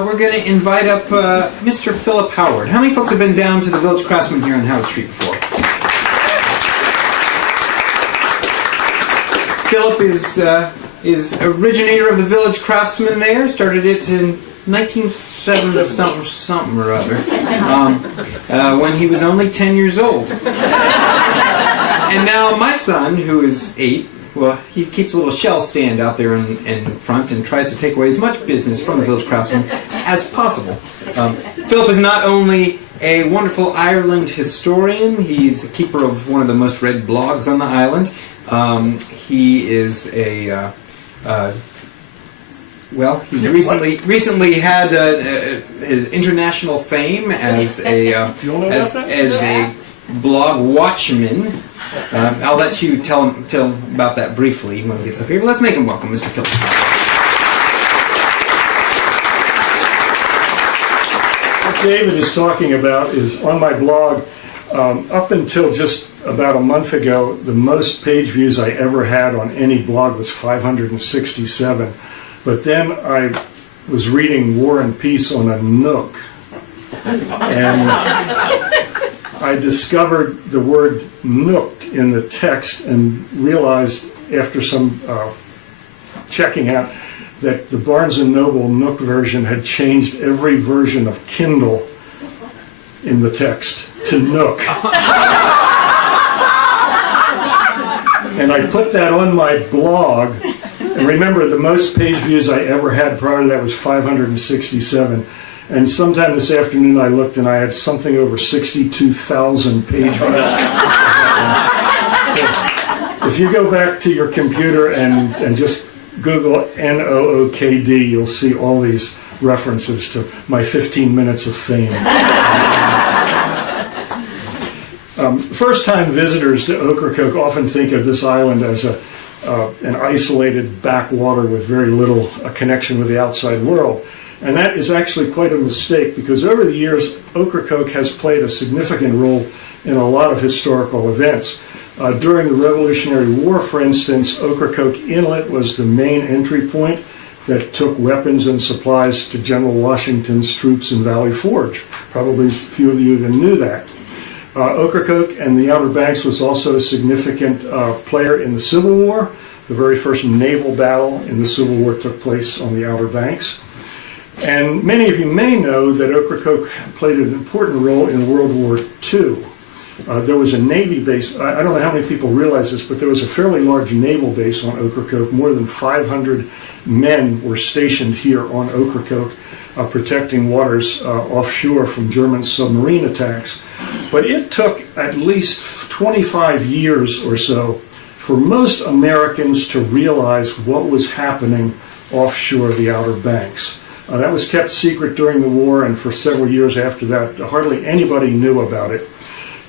We're going to invite up Mr. Philip Howard. How many folks have been down to the Village Craftsman here on Howard Street before? Philip is originator of the Village Craftsman there. Started it in 1970 something or other, when he was only 10 years old. And now my son, who is 8, well, he keeps a little shell stand out there in front and tries to take away as much business from the Village Craftsman as possible. Philip is not only a wonderful Ireland historian, he's a keeper of one of the most read blogs on the island. He is a he's recently had his international fame as a blog watchman. I'll let you tell about that briefly when he gets up here. But let's make him welcome, Mr. Philip. What David is talking about is on my blog. Up until just about a month ago, the most page views I ever had on any blog was 567. But then I was reading War and Peace on a Nook, and I discovered the word nooked in the text and realized after some checking out that the Barnes & Noble Nook version had changed every version of Kindle in the text to Nook. And I put that on my blog. And remember, the most page views I ever had prior to that was 567. And sometime this afternoon I looked and I had something over 62,000 page views. If you go back to your computer and just Google NOOKD, you'll see all these references to my 15 minutes of fame. First-time visitors to Ocracoke often think of this island as an isolated backwater with very little connection with the outside world. And that is actually quite a mistake, because over the years, Ocracoke has played a significant role in a lot of historical events. During the Revolutionary War, for instance, Ocracoke Inlet was the main entry point that took weapons and supplies to General Washington's troops in Valley Forge. Probably few of you even knew that. Ocracoke and the Outer Banks was also a significant player in the Civil War. The very first naval battle in the Civil War took place on the Outer Banks. And many of you may know that Ocracoke played an important role in World War II. There was a Navy base. I don't know how many people realize this, but there was a fairly large naval base on Ocracoke. More than 500 men were stationed here on Ocracoke, protecting waters offshore from German submarine attacks. But it took at least 25 years or so for most Americans to realize what was happening offshore the Outer Banks. That was kept secret during the war, and for several years after that, hardly anybody knew about it.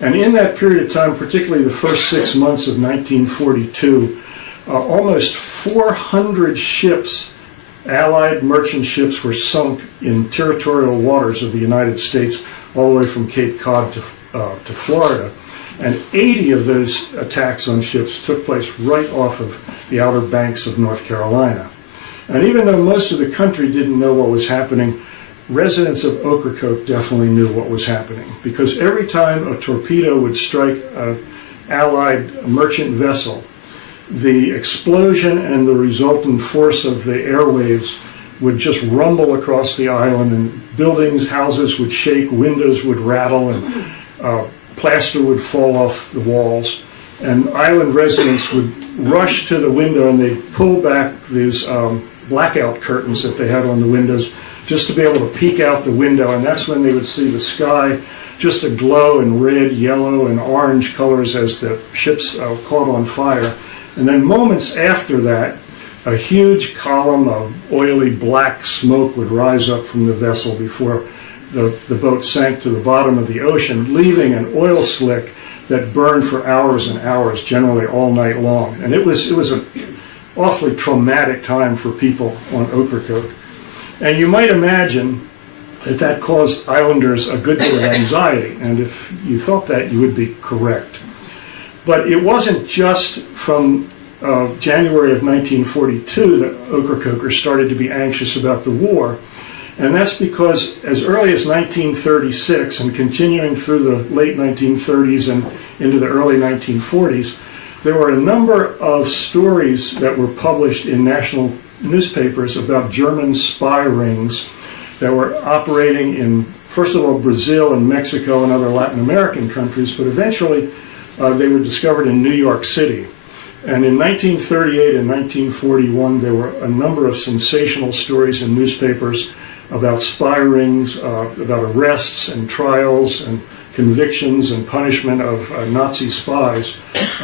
And in that period of time, particularly the first 6 months of 1942, almost 400 ships, Allied merchant ships, were sunk in territorial waters of the United States, all the way from Cape Cod to Florida. And 80 of those attacks on ships took place right off of the Outer Banks of North Carolina. And even though most of the country didn't know what was happening, residents of Ocracoke definitely knew what was happening, because every time a torpedo would strike an Allied merchant vessel, the explosion and the resultant force of the airwaves would just rumble across the island, and buildings, houses would shake, windows would rattle, and plaster would fall off the walls. And island residents would rush to the window and they'd pull back these blackout curtains that they had on the windows just to be able to peek out the window, and that's when they would see the sky just aglow in red, yellow, and orange colors as the ships caught on fire. And then moments after that, a huge column of oily black smoke would rise up from the vessel before the boat sank to the bottom of the ocean, leaving an oil slick that burned for hours and hours, generally all night long. And it was an awfully traumatic time for people on Ocracoke. And you might imagine that caused islanders a good deal of anxiety, and if you thought that, you would be correct. But it wasn't just from January of 1942 that Ocracokeers started to be anxious about the war. And that's because as early as 1936 and continuing through the late 1930s and into the early 1940s, there were a number of stories that were published in national newspapers about German spy rings that were operating in, first of all, Brazil and Mexico and other Latin American countries, but eventually they were discovered in New York City. And in 1938 and 1941, there were a number of sensational stories in newspapers about spy rings, about arrests and trials and convictions and punishment of Nazi spies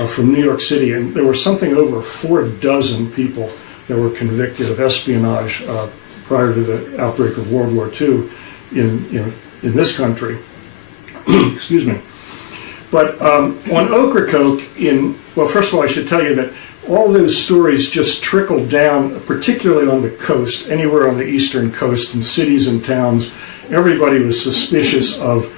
from New York City. And there were something over 4 people that were convicted of espionage prior to the outbreak of World War II in this country. Excuse me. But on Ocracoke, well, first of all, I should tell you that all those stories just trickled down, particularly on the coast, anywhere on the eastern coast, in cities and towns. Everybody was suspicious of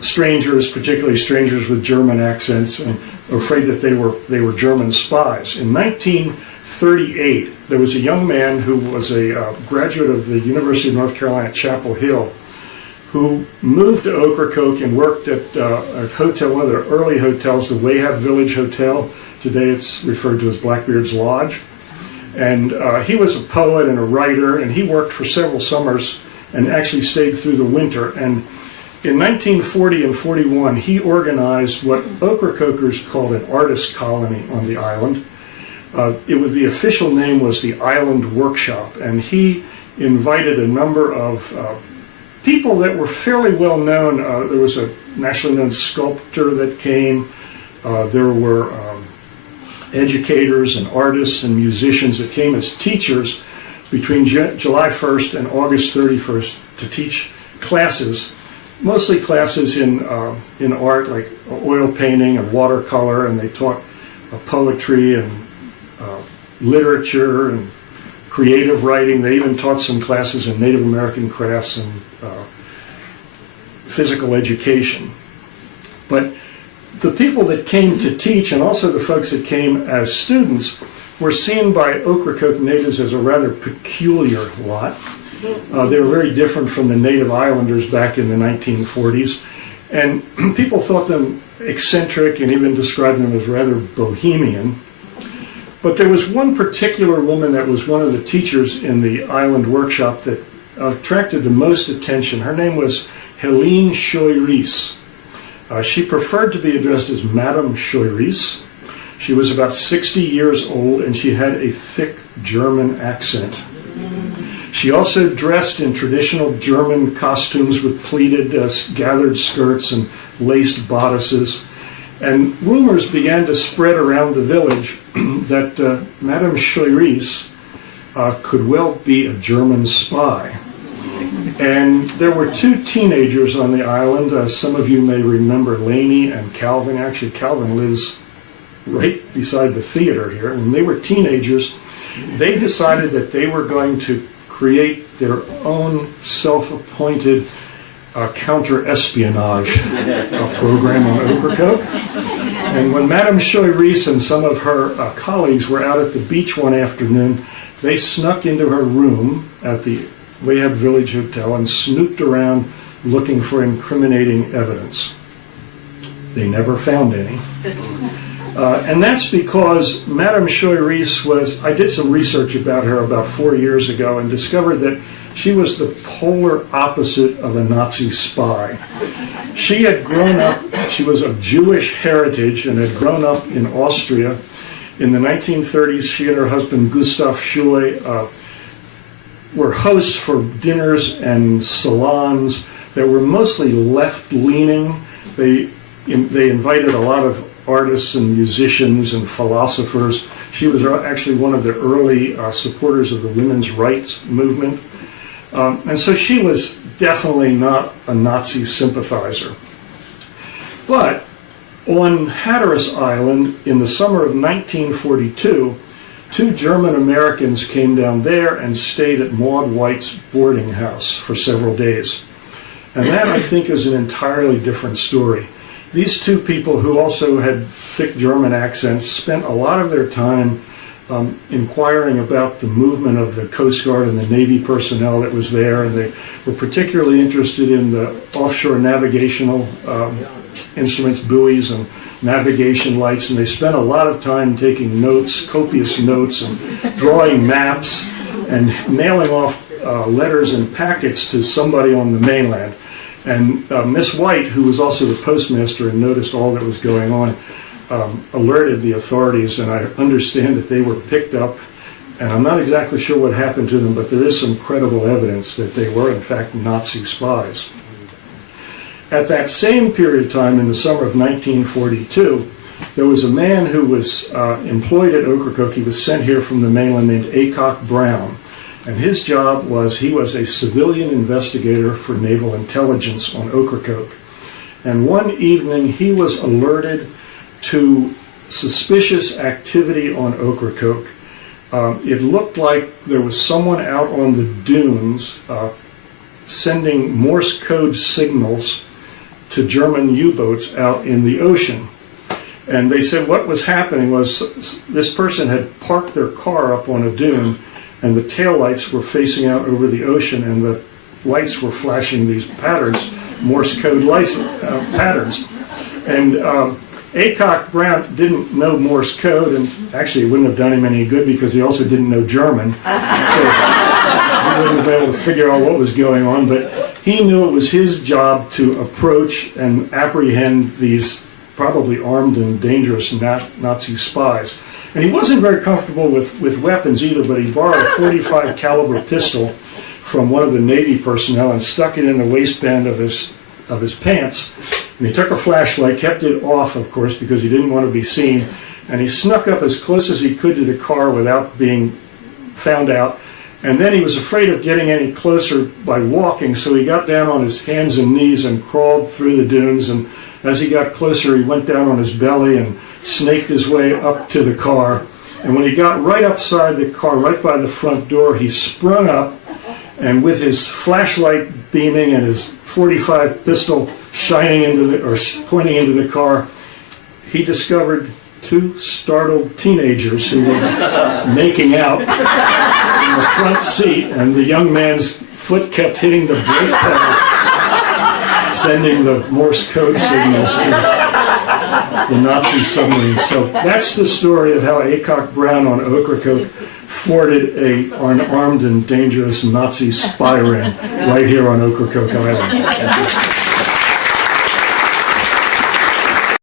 strangers, particularly strangers with German accents, and afraid that they were German spies. In 1938, there was a young man who was a graduate of the University of North Carolina at Chapel Hill, who moved to Ocracoke and worked at a hotel, one of the early hotels, the Wahab Village Hotel. Today it's referred to as Blackbeard's Lodge. And he was a poet and a writer, and he worked for several summers and actually stayed through the winter. And in 1940 and 41, he organized what Ocracokers called an artist colony on the island. The official name was the Island Workshop, and he invited a number of people that were fairly well known. There was a nationally known sculptor that came. There were educators and artists and musicians that came as teachers between July 1st and August 31st to teach classes, mostly classes in art, like oil painting and watercolor, and they taught poetry and literature and creative writing. They even taught some classes in Native American crafts and physical education. But the people that came to teach, and also the folks that came as students, were seen by Ocracoke natives as a rather peculiar lot. They were very different from the native islanders back in the 1940s, and people thought them eccentric and even described them as rather bohemian. But there was one particular woman that was one of the teachers in the Island Workshop that attracted the most attention. Her name was Helene Choiris. She preferred to be addressed as Madame Choiris. She was about 60 years old, and she had a thick German accent. She also dressed in traditional German costumes with pleated gathered skirts and laced bodices. And rumors began to spread around the village that Madame Choiris could well be a German spy. And there were 2 teenagers on the island. Some of you may remember Laney and Calvin. Actually, Calvin lives right beside the theater here. When they were teenagers, they decided that they were going to create their own self-appointed counter-espionage program on Ocracoke. And when Madame Choiris and some of her colleagues were out at the beach one afternoon, they snuck into her room at the Wahab Village Hotel and snooped around looking for incriminating evidence. They never found any. And that's because Madame Choiris I did some research about her about 4 years ago and discovered that she was the polar opposite of a Nazi spy. She had grown up, she was of Jewish heritage and had grown up in Austria. In the 1930s, she and her husband Gustav Scheu were hosts for dinners and salons that were mostly left-leaning. They invited a lot of artists and musicians and philosophers. She was actually one of the early supporters of the women's rights movement. And so she was definitely not a Nazi sympathizer. But on Hatteras Island in the summer of 1942, 2 German Americans came down there and stayed at Maud White's boarding house for several days. And that, I think, is an entirely different story. These 2 people, who also had thick German accents, spent a lot of their time inquiring about the movement of the Coast Guard and the Navy personnel that was there, and they were particularly interested in the offshore navigational instruments, buoys, and navigation lights, and they spent a lot of time taking notes, copious notes, and drawing maps, and mailing off letters and packets to somebody on the mainland. And Miss White, who was also the postmaster and noticed all that was going on, alerted the authorities, and I understand that they were picked up, and I'm not exactly sure what happened to them, but there is some credible evidence that they were in fact Nazi spies. At that same period of time, in the summer of 1942, there was a man who was employed at Ocracoke. He was sent here from the mainland, named Aycock Brown. And his job was, he was a civilian investigator for naval intelligence on Ocracoke. And one evening he was alerted to suspicious activity on Ocracoke. It looked like there was someone out on the dunes sending Morse code signals to German U-boats out in the ocean. And they said what was happening was this person had parked their car up on a dune, and the taillights were facing out over the ocean, and the lights were flashing these patterns, Morse code patterns. And Aycock Brown didn't know Morse code, and actually it wouldn't have done him any good because he also didn't know German. So he wouldn't have been able to figure out what was going on, but he knew it was his job to approach and apprehend these probably armed and dangerous Nazi spies. And he wasn't very comfortable with weapons either, but he borrowed a .45 caliber pistol from one of the Navy personnel and stuck it in the waistband of his pants. And he took a flashlight, kept it off, of course, because he didn't want to be seen, and he snuck up as close as he could to the car without being found out. And then he was afraid of getting any closer by walking, so he got down on his hands and knees and crawled through the dunes, and as he got closer, he went down on his belly and snaked his way up to the car. And when he got right upside the car, right by the front door, he sprung up, and with his flashlight beaming and his .45 pistol shining pointing into the car, he discovered two startled teenagers who were making out in the front seat, and the young man's foot kept hitting the brake pedal, sending the Morse code signals to the Nazi submarine. So that's the story of how Aycock Brown on Ocracoke thwarted an armed and dangerous Nazi spy ring right here on Ocracoke Island.